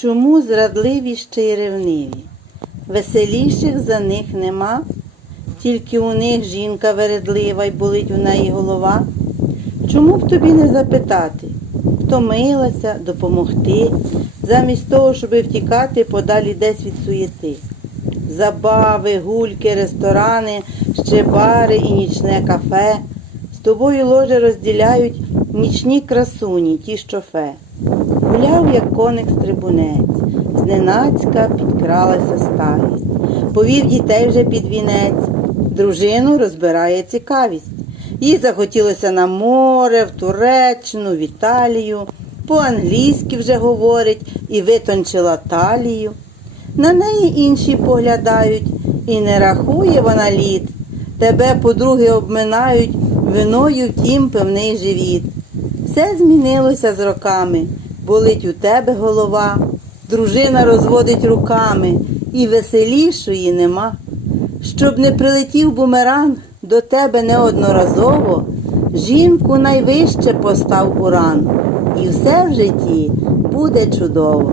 Чому зрадливі ще й ревниві? Веселіших за них нема, тільки у них жінка вередлива й болить у неї голова. Чому б тобі не запитати? Втомилася, допомогти, замість того, щоб втікати подалі десь від суєти. Забави, гульки, ресторани, ще бари і нічне кафе. З тобою ложе розділяють нічні красуні, ті, що фе. Гуляв, як коник стрибунець, зненацька підкралася старість. Повів дітей вже під вінець, дружину розбирає цікавість. Їй захотілося на море, в Туреччину, в Італію, по-англійськи вже говорить і витончила талію. На неї інші поглядають, і не рахує вона літ. Тебе подруги обминають, виною втім певний живіт. Все змінилося з роками, болить у тебе голова, дружина розводить руками, і веселішої нема. Щоб не прилетів бумеранг до тебе неодноразово, жінку найвище постав уран, і все в житті буде чудово.